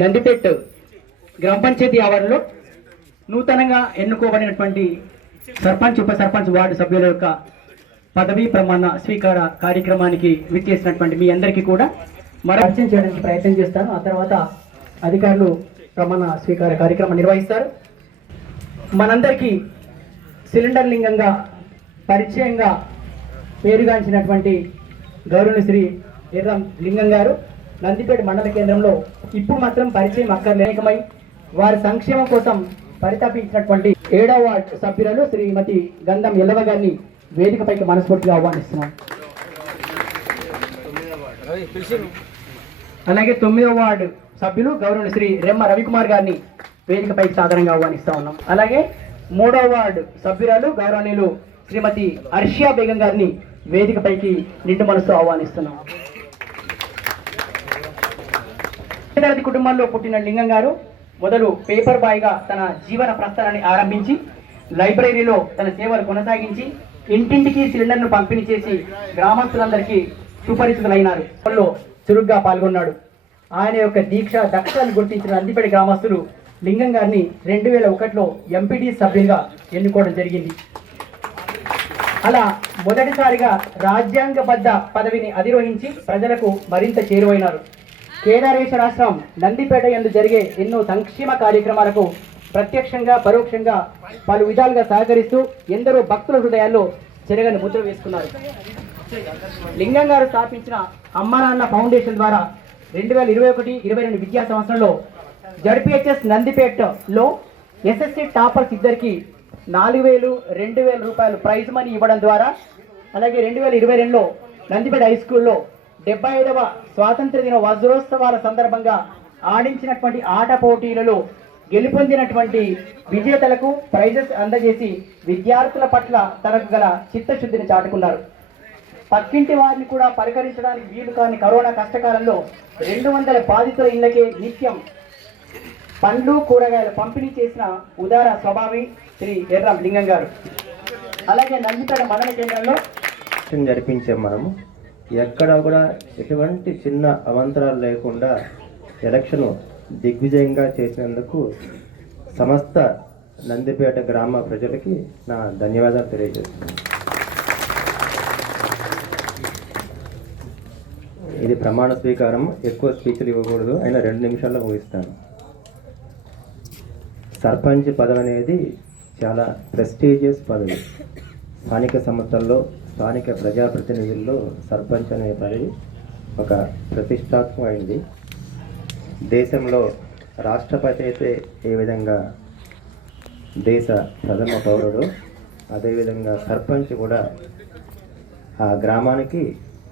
నందిపేట్ గ్రామ పంచాయతీ ఆవరణలో నూతనంగా ఎన్నుకోబడినటువంటి సర్పంచ్ ఉప సర్పంచ్ వార్డు సభ్యుల యొక్క పదవీ ప్రమాణ స్వీకార కార్యక్రమానికి విచ్చేసినటువంటి మీ అందరికీ కూడా పరిచయం చేయడానికి ప్రయత్నం చేస్తాను. ఆ తర్వాత అధికారులు ప్రమాణ స్వీకార కార్యక్రమం నిర్వహిస్తారు. మనందరికీ సిలిండర్ లింగంగా పరిచయంగా పేరుగాంచినటువంటి గౌరవ శ్రీ ఎర్రం లింగం గారు నందిపేట మండల కేంద్రంలో ఇప్పుడు మాత్రం పరిచయం అక్కర్లేకమై వారి సంక్షేమం కోసం పరితాపించినటువంటి 7వ వార్డు సభ్యురాలు శ్రీమతి గంధం ఎల్లవ గారిని వేదికపైకి మనస్ఫూర్తిగా ఆహ్వానిస్తున్నాం. అలాగే 9వ వార్డు సభ్యులు గౌరవ శ్రీ రెమ్మ రవికుమార్ గారిని వేదికపైకి సాధారణంగా ఆహ్వానిస్తా ఉన్నాం. అలాగే 3వ వార్డు సభ్యురాలు గౌరవనీయులు శ్రీమతి అర్షియా బేగం గారిని వేదికపైకి నిండు మనసుతో ఆహ్వానిస్తున్నాం. పేదరిక కుటుంబంలో పుట్టిన లింగం గారు మొదలు పేపర్ బాయ్గా తన జీవన ప్రస్థానాన్ని ఆరంభించి లైబ్రరీలో తన సేవలు కొనసాగించి ఇంటింటికి సిలిండర్ను పంపిణీ చేసి గ్రామస్తులందరికీ సుపరిచితులైనారు. చురుగ్గా పాల్గొన్నాడు. ఆయన యొక్క దీక్ష దక్షతను గుర్తించిన నందిపేట గ్రామస్తులు లింగం గారిని 2001లో ఎంపీటీ సభ్యులుగా ఎన్నుకోవడం జరిగింది. అలా మొదటిసారిగా రాజ్యాంగబద్ధ పదవిని అధిరోహించి ప్రజలకు మరింత చేరువైనారు. కేదారేశ్వర రాష్ట్రం నందిపేట యందు జరిగే ఎన్నో సంక్షేమ కార్యక్రమాలకు ప్రత్యక్షంగా పరోక్షంగా పలు విధాలుగా సహకరిస్తూ ఎందరో భక్తుల హృదయాల్లో చెరగని ముద్ర వేసుకున్నారు. లింగం గారు స్థాపించిన అమ్మ నాన్న ఫౌండేషన్ ద్వారా 2021-22 విద్యా సంవత్సరంలో జడ్పీహెచ్ఎస్ నందిపేటలో ఎస్ఎస్సి టాపర్స్ ఇద్దరికి 4,000, 2,000 రూపాయలు ప్రైజ్ మనీ ఇవ్వడం ద్వారా, అలాగే 2022లో నందిపేట హై స్కూల్లో 75వ స్వాతంత్ర దిన వజ్రోత్సవాల సందర్భంగా ఆడించినటువంటి ఆట పోటీలలో గెలుపొందినటువంటి విజేతలకు ప్రైజెస్ అందజేసి విద్యార్థుల పట్ల తనకు గల చిత్తశుద్ధిని చాటుకున్నారు. పక్కింటి వారిని కూడా పరికరించడానికి వీలు కాని కరోనా కష్టకాలంలో 200 బాధితుల ఇళ్లకే నిత్యం పండ్లు కూరగాయలు పంపిణీ చేసిన ఉదార స్వభావి శ్రీ ఎర్రం లింగం గారు. అలాగే నందిపేట మండల కేంద్రంలో జరిపించాం. మనము ఎక్కడ కూడా ఎటువంటి చిన్న అవాంతరాలు లేకుండా ఎలక్షన్ దిగ్విజయంగా చేసినందుకు సమస్త నందిపేట గ్రామ ప్రజలకి నా ధన్యవాదాలు తెలియజేస్తున్నాను. ఇది ప్రమాణ స్వీకారం. ఎక్కువ స్పీచ్లు ఇవ్వకూడదు, అయినా 2 నిమిషాల్లో ముగిస్తాను. సర్పంచ్ పదవి అనేది చాలా ప్రెస్టీజియస్ పదవి. స్థానిక సంస్థల్లో స్థానిక ప్రజాప్రతినిధుల్లో సర్పంచ్ అనే పదవి ఒక ప్రతిష్టాత్మకమైనది. దేశంలో రాష్ట్రపతి అయితే ఏ విధంగా దేశ ప్రథమ పౌరుడు, అదేవిధంగా సర్పంచ్ కూడా ఆ గ్రామానికి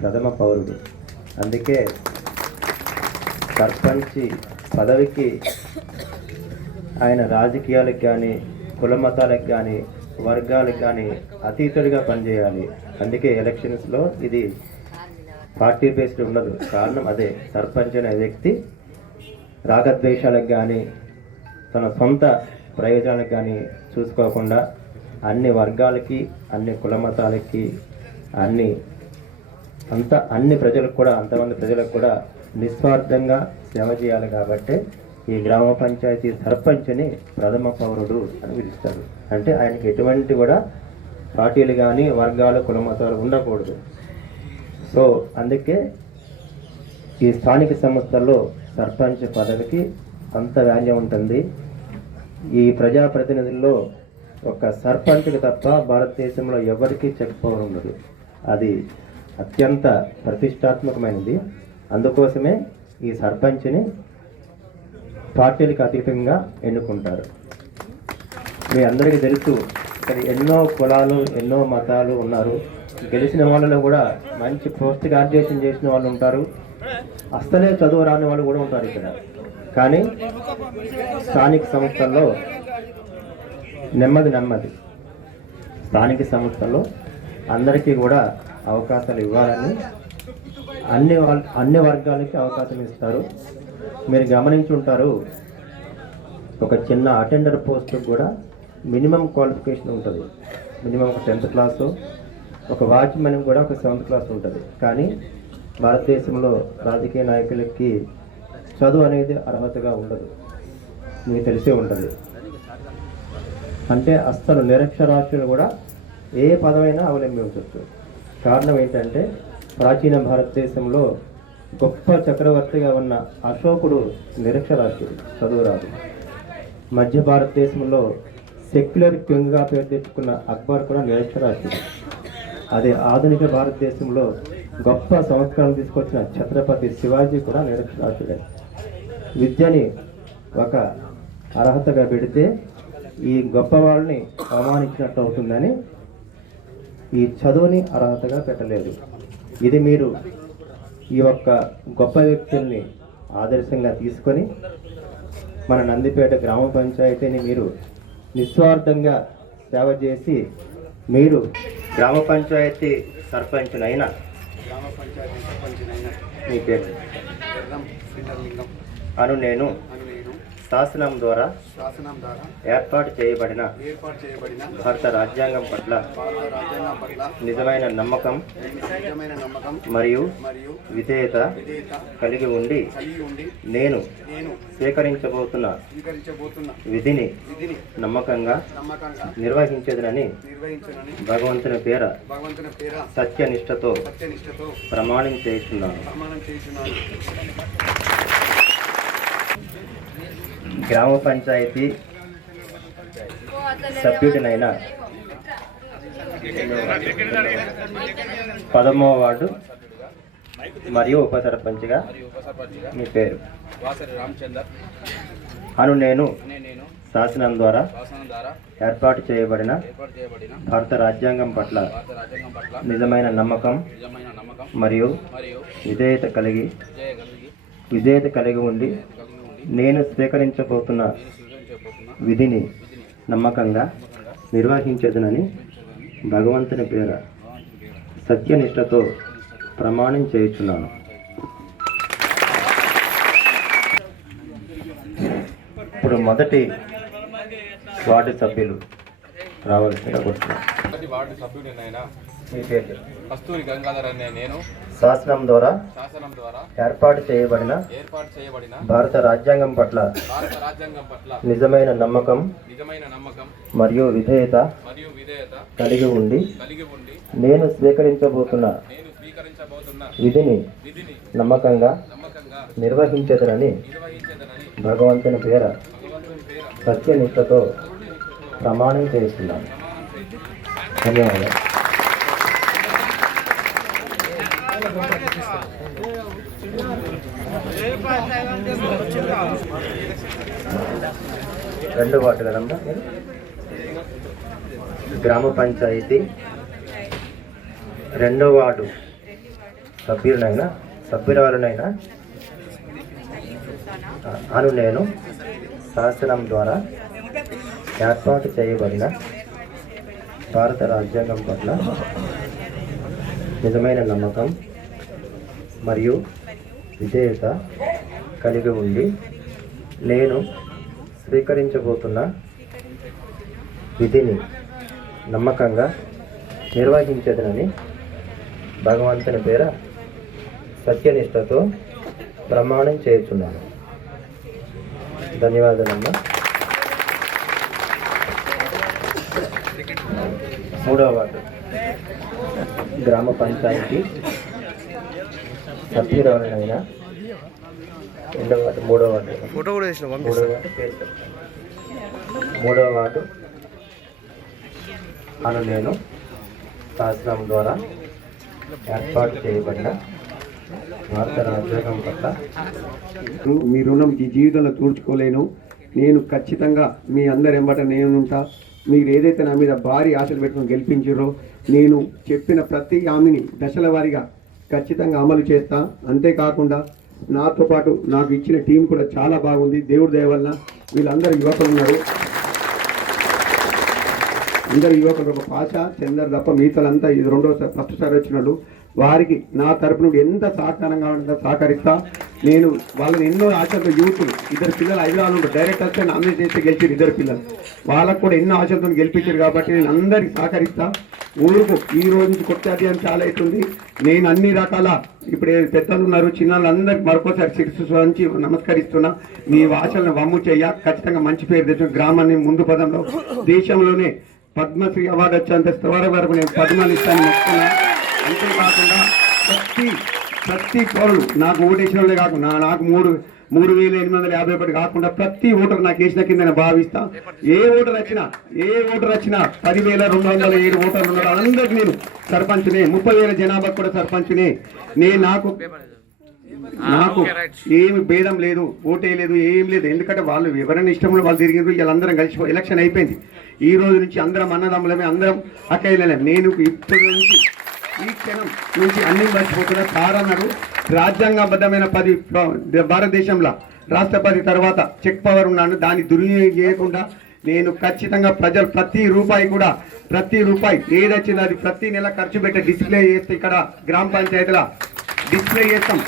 ప్రథమ పౌరుడు. అందుకే సర్పంచ్ పదవికి ఆయన రాజకీయాలకు కానీ కుల మతాలకు కానీ వర్గాలకు కానీ అతీతుడిగా పనిచేయాలి. అందుకే ఎలక్షన్స్లో ఇది పార్టీ బేస్డ్ ఉండదు. కారణం అదే, సర్పంచ్ అనే వ్యక్తి రాగద్వేషాలకు కానీ తన సొంత ప్రయోజనాలకు కానీ చూసుకోకుండా అన్ని వర్గాలకి అన్ని కుల మతాలకి అన్ని ప్రజలకు కూడా అంతమంది ప్రజలకు కూడా నిస్వార్థంగా సేవ చేయాలి. కాబట్టి ఈ గ్రామ పంచాయతీ సర్పంచ్ని ప్రథమ పౌరుడు అని పిలుస్తారు. అంటే ఆయనకి ఎటువంటి కూడా పార్టీలు కానీ వర్గాలు కుల మతాలు ఉండకూడదు. సో అందుకే ఈ స్థానిక సంస్థల్లో సర్పంచ్ పదవికి అంత వాల్యూ ఉంటుంది. ఈ ప్రజాప్రతినిధుల్లో ఒక సర్పంచ్కి తప్ప భారతదేశంలో ఎవరికీ చెక్ పవర్ ఉండదు. అది అత్యంత ప్రతిష్టాత్మకమైనది. అందుకోసమే ఈ సర్పంచ్ని పార్టీలకు అతీతంగా ఎన్నుకుంటారు. మీ అందరికీ తెలుసు, ఇక్కడ ఎన్నో కులాలు ఎన్నో మతాలు ఉన్నారు. గెలిచిన వాళ్ళలో కూడా మంచి పోస్ట్ గ్రాడ్యుయేషన్ చేసిన వాళ్ళు ఉంటారు, అస్సలే చదువు రాని వాళ్ళు కూడా ఉంటారు ఇక్కడ. కానీ స్థానిక సంస్థల్లో నెమ్మది స్థానిక సంస్థల్లో అందరికీ కూడా అవకాశాలు ఇవ్వాలని అన్ని వర్గాలకి అవకాశం ఇస్తారు. మీరు గమనించి ఉంటారు, ఒక చిన్న అటెండర్ పోస్ట్కి కూడా మినిమం క్వాలిఫికేషన్ ఉంటుంది. మినిమం ఒక 10th క్లాసు, ఒక వాచ్మెన్ కూడా ఒక 7th క్లాస్ ఉంటుంది. కానీ భారతదేశంలో రాజకీయ నాయకులకి చదువు అనేది అర్హతగా ఉండదు, మీకు తెలిసే ఉంటుంది. అంటే అస్సలు నిరక్షరాస్యులు కూడా ఏ పదమైనా అవలంబించవచ్చు. కారణం ఏంటంటే ప్రాచీన భారతదేశంలో గొప్ప చక్రవర్తిగా ఉన్న అశోకుడు నిరక్షరాస్యుడు, చదువు రాదు. మధ్య భారతదేశంలో సెక్యులర్ కింగ్గా పేరు తెచ్చుకున్న అక్బర్ కూడా నిరక్షరాస్యుడు. అదే ఆధునిక భారతదేశంలో గొప్ప సంస్కరణలు తీసుకొచ్చిన ఛత్రపతి శివాజీ కూడా నిరక్షరాస్యుడే. విద్యని ఒక అర్హతగా పెడితే ఈ గొప్ప వాళ్ళని అవమానించినట్టు అవుతుందని ఈ చదువుని అర్హతగా పెట్టలేదు. ఇది మీరు ఈ ఒక్క గొప్ప వ్యక్తుల్ని ఆదర్శంగా తీసుకొని మన నందిపేట గ్రామ పంచాయతీని మీరు నిస్వార్థంగా సేవ చేసి మీరు గ్రామ పంచాయతీ సర్పంచ్నైనా మీ పేరు అను నేను శాసనం ద్వారా ఏర్పాటు చేయబడిన భారత రాజ్యాంగం పట్ల నిజమైన నమ్మకం మరియు విధేయత కలిగి ఉండి నేను స్వీకరించబోతున్న విధిని నమ్మకంగా నిర్వహించేదనని భగవంతుని పేర సత్యనిష్టతో ప్రమాణం చేస్తున్నాను. గ్రామ పంచాయతీ సభ్యుడినైన 10వ వార్డు మరియు ఉప సర్పంచ్గా మీ పేరు అను నేను శాసనం ద్వారా ఏర్పాటు చేయబడిన భారత రాజ్యాంగం పట్ల నిజమైన నమ్మకం మరియు విధేయత కలిగి ఉండి నేను స్వీకరించబోతున్న విధిని నమ్మకంగా నిర్వహించదునని భగవంతుని పేర సత్యనిష్టతో ప్రమాణం చేయుచున్నాను. ఇప్పుడు మొదటి వార్డు సభ్యులు రావాల్సిందిగా కోరుతున్నాను. కస్తూరి గంగాధర్ అనే నేను శాసనం ద్వారా ఏర్పాటు చేయబడిన భారత రాజ్యాంగం పట్ల నిజమైన నమ్మకం మరియు విధేయత కలిగి ఉండి నేను స్వీకరించబోతున్న విధిని నమ్మకంగా నిర్వహించదనని భగవంతుని పేర సత్యనిష్టతో ప్రమాణం చేస్తున్నాను. ధన్యవాదాలు. రెండు వార్డు కదమ్మా. గ్రామ పంచాయతీ 2వ వార్డు సభ్యురాలునైనా అను నేను శాసనం ద్వారా ఏర్పాటు చేయబడిన భారత రాజ్యాంగం పట్ల నిజమైన నమ్మకం మరియు విధేయత కలిగి ఉండి నేను స్వీకరించబోతున్న విధిని నమ్మకంగా నిర్వహించదనని భగవంతుని పేర సత్యనిష్టతో ప్రమాణం చేస్తున్నాను. ధన్యవాదాలమ్మా. 3వ వార్డు గ్రామ పంచాయతీ సభ్యురాలైన 3వ వార్డు అను నేను శాసనం ద్వారా ఏర్పాటు చేయబడిన భారత రాజ్యాంగం పట్ల మీ రుణం ఈ జీవితంలో తీర్చుకోలేను. నేను ఖచ్చితంగా మీ అందరి ఎంబట నేనుంటా. మీరు ఏదైతే నా మీద భారీ ఆశలు పెట్టుకుని గెలిపించారో నేను చెప్పిన ప్రతి హామీని దశల వారీగా ఖచ్చితంగా అమలు చేస్తా. అంతేకాకుండా నాతో పాటు నాకు ఇచ్చిన టీం కూడా చాలా బాగుంది. దేవుడి దయ వలన వీళ్ళందరూ యువకులు ఉన్నారు. అందరు యువకులు ఒక పాష చందర్ తప్ప మిగతాలంతా ఇది ఫస్ట్ సారి వచ్చినాడు. వారికి నా తరపు నుండి ఎంత సహకారంగా ఉంటుందో సహకరిస్తా. నేను వాళ్ళని ఎన్నో ఆశలతో యూత్ 2 పిల్లలు హైదరాబాద్ నుండి డైరెక్ట్ వస్తే నామినేట్ చేస్తే గెలిచారు 2 పిల్లలు. వాళ్ళకు కూడా ఎన్నో ఆశలతో గెలిపించారు కాబట్టి నేను అందరికి సహకరిస్తా. ఊరుకు ఈ రోజు నుంచి కొత్త అధ్యాయం చాలా అవుతుంది. నేను అన్ని రకాల ఇప్పుడు పెద్దలు ఉన్నారు, చిన్నలు అందరికి మరొకసారి శిరస్సు వంచి నమస్కరిస్తున్నా. మీ ఆశలను వమ్ము చెయ్య, ఖచ్చితంగా మంచి పేరు తెచ్చు గ్రామాన్ని ముందు పదంలో దేశంలోనే పద్మశ్రీ అవార్డు వచ్చేంత స్థిర వరకు నేను పద్మాలు ఇస్తాను మొక్కున్నా. అంతేకాకుండా ప్రతి పౌరులు నాకు ఓటేసిన వాళ్ళే కాకుండా నాకు 3,851 కాకుండా ప్రతి ఓటర్ నాకు వేసిన కింద నేను భావిస్తా. ఏ ఓటర్ వచ్చినా 10,207 ఓటర్లు ఉన్నారు, అందరికి నేను సర్పంచ్నే. 30,000 జనాభా కూడా సర్పంచ్నే. నాకు ఏమి భేదం లేదు, ఓటే లేదు, ఏం లేదు. ఎందుకంటే వాళ్ళు ఎవరైనా ఇష్టంలో వాళ్ళు తిరిగినారు. వీళ్ళందరం కలిసి ఎలక్షన్ అయిపోయింది. ఈ రోజు నుంచి అందరం అన్నదమ్ములమే, అందరం అక్కయ్యలేము. నేను ఇప్పటి నుంచి ఈ క్షణం నుంచి అన్ని మర్చిపోతున్నా. సార్ అన్నాడు రాజ్యాంగబద్ధమైన 10 భారతదేశంలో రాష్ట్రపతి తర్వాత చెక్ పవర్ ఉన్నాను. దాన్ని దుర్వినియోగం చేయకుండా నేను ఖచ్చితంగా ప్రజలు ప్రతి రూపాయి ఏదొచ్చిందో అది ప్రతి నెల ఖర్చు పెట్టి డిస్ప్లే చేస్తే ఇక్కడ గ్రామ పంచాయతీల డిస్ప్లే చేస్తాం.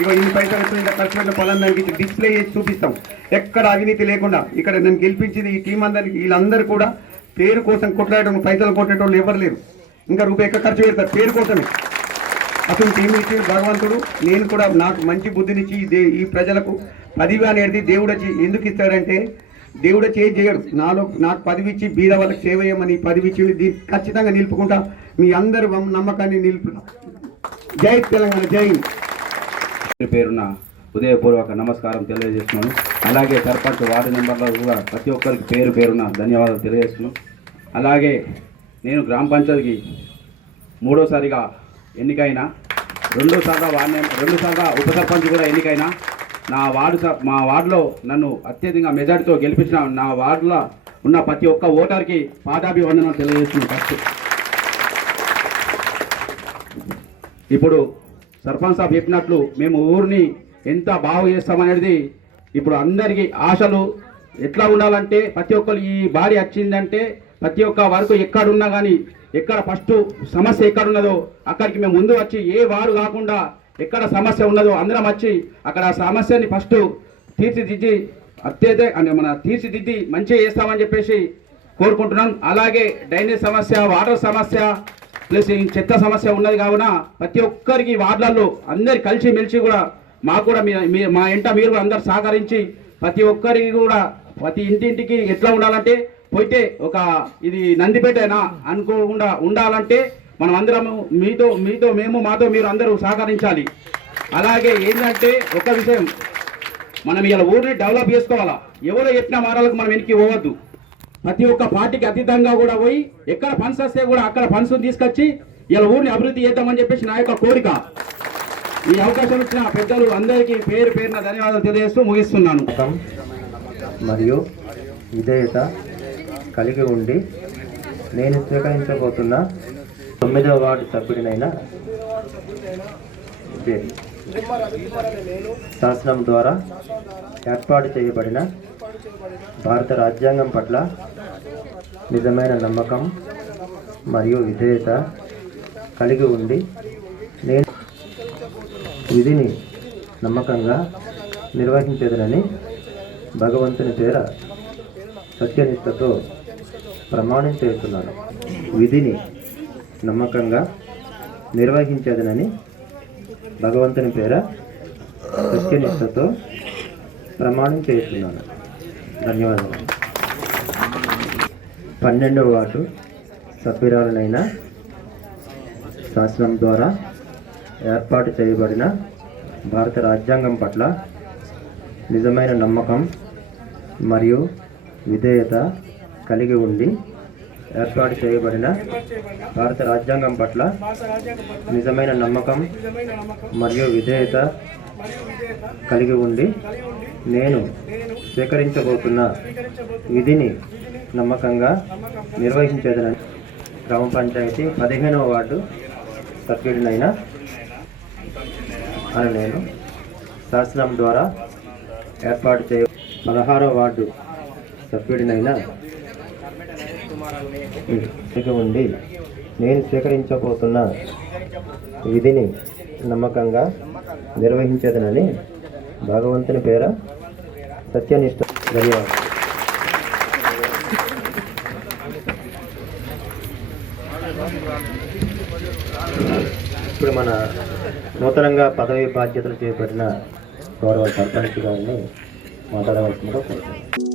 ఇక ఇన్ని పైసలు ఇంత ఖర్చు పెట్టిన పొలందానికి డిస్ప్లే చేసి చూపిస్తాం. ఎక్కడ అవినీతి లేకుండా. ఇక్కడ నేను గెలిపించింది ఈ టీం అందరికి, వీళ్ళందరూ కూడా పేరు కోసం కొట్లాడటం, పైసలు కొట్టేటోళ్ళు ఎవరు లేరు. ఇంకా రూపాయి ఎక్కడ ఖర్చు పెడతారు పేరు కోసమే. అసలు టీం ఇచ్చి భగవంతుడు, నేను కూడా నాకు మంచి బుద్ధినిచ్చి ఈ ప్రజలకు పదవి అనేది దేవుడు వచ్చి ఎందుకు ఇస్తాడంటే, దేవుడు చేయడు. నాకు పదవి ఇచ్చి బీద వాళ్ళకి సేవ చేయమని పదవి ఇచ్చి దీన్ని ఖచ్చితంగా నిలుపుకుంటా. మీ అందరు నమ్మకాన్ని నిలుపుతా. జై తెలంగాణ, జై పేరున హృదయపూర్వక నమస్కారం తెలియజేస్తున్నాను. అలాగే సర్పంచ్ వార్డు మెంబర్లు కూడా ప్రతి ఒక్కరికి పేరున ధన్యవాదాలు తెలియజేస్తున్నాను. అలాగే నేను గ్రామ పంచాయతీకి 3వసారిగా ఎన్నికైనా, 2 సార్లు ఉప సర్పంచ్ కూడా ఎన్నికైనా, మా వార్డులో నన్ను అత్యధికంగా మెజార్టీతో గెలిపించిన నా వార్డులో ఉన్న ప్రతి ఒక్క ఓటర్కి పాదాభివందనం తెలియజేస్తున్నాను. ఫస్ట్ ఇప్పుడు సర్పంచ్ సాబ్ చెప్పినట్లు మేము ఊరిని ఎంత బాగు చేస్తామనేది ఇప్పుడు అందరికీ ఆశలు ఎట్లా ఉండాలంటే, ప్రతి ఒక్కరు ఈ బాడీ వచ్చిందంటే ప్రతి ఒక్క వరకు ఎక్కడున్నా కానీ ఎక్కడ ఫస్ట్ సమస్య ఎక్కడున్నదో అక్కడికి మేము ముందు వచ్చి ఏ వారు కాకుండా ఎక్కడ సమస్య ఉన్నదో అందరం వచ్చి అక్కడ ఆ సమస్యని ఫస్ట్ తీర్చిదిద్ది మంచిగా చేస్తామని చెప్పేసి కోరుకుంటున్నాం. అలాగే డ్రైనేజ్ సమస్య, వాటర్ సమస్య ప్లస్ చెత్త సమస్య ఉన్నది కావున ప్రతి ఒక్కరికి వార్డులలో అందరు కలిసి మెలిసి కూడా మాకు కూడా మా ఇంట మీరు కూడా అందరు సహకరించి ప్రతి ఒక్కరికి కూడా ప్రతి ఇంటింటికి ఎట్లా ఉండాలంటే పోయితే ఒక ఇది నందిపేటనా అనుకోకుండా ఉండాలంటే మనం అందరము మాతో మీరు అందరూ సహకరించాలి. అలాగే ఏంటంటే ఒక విషయం, మనం ఇలా ఊరిని డెవలప్ చేసుకోవాలా. ఎవరో చెప్పిన మారాలకు మనం వెనక్కి పోవద్దు. ప్రతి ఒక్క పార్టీకి అతీతంగా కూడా పోయి ఎక్కడ ఫండ్స్ వస్తే కూడా అక్కడ ఫండ్స్ తీసుకొచ్చి ఇలా ఊరిని అభివృద్ధి చేద్దామని చెప్పేసి నా యొక్క కోరిక. ఈ అవకాశం ఇచ్చిన పెద్దలు అందరికీ పేరున ధన్యవాదాలు తెలియజేస్తూ ముగిస్తున్నాను. మరియు విధేయత కలిగి ఉండి నేను స్వీకరించబోతున్న 9వ వార్డు సభ్యుడినైన శాసనం ద్వారా ఏర్పాటు చేయబడిన భారత రాజ్యాంగం పట్ల నిజమైన నమ్మకం మరియు విధేయత కలిగి ఉండి నేను విధిని నమ్మకంగా నిర్వహించేదనని భగవంతుని పేర సత్యనిష్టతో ప్రమాణం చేస్తున్నాను. విధిని నమ్మకంగా నిర్వహించేదనని భగవంతుని పేర సత్యనిష్టతో ప్రమాణం చేస్తున్నాను. ధన్యవాదాలు. 12వ వార్డు సభ్యురాలనైన శాసనం ద్వారా ఏర్పాటు చేయబడిన భారత రాజ్యాంగం పట్ల నిజమైన నమ్మకం మరియు విధేయత కలిగి ఉండి ఏర్పాటు చేయబడిన భారత రాజ్యాంగం పట్ల నిజమైన నమ్మకం మరియు విధేయత కలిగి ఉండి నేను స్వీకరించబోతున్న విధిని నమ్మకంగా నిర్వహించేదనని గ్రామ పంచాయతీ 15వ వార్డు సభ్యుడినైన నేను శాసనం ద్వారా ఏర్పాటు చేయ 16వ వార్డు సభ్యుడినైన ఉండి నేను స్వీకరించబోతున్న విధిని నమ్మకంగా నిర్వహించేదనని భగవంతుని పేర సత్యనిష్ట. ధన్యవాదాలు. ఇప్పుడు మన నూతనంగా పదవి బాధ్యతలు చేపట్టిన గౌరవ సర్పంచ్ గారిని మాట్లాడవలసిందిగా కోరుతున్నాను.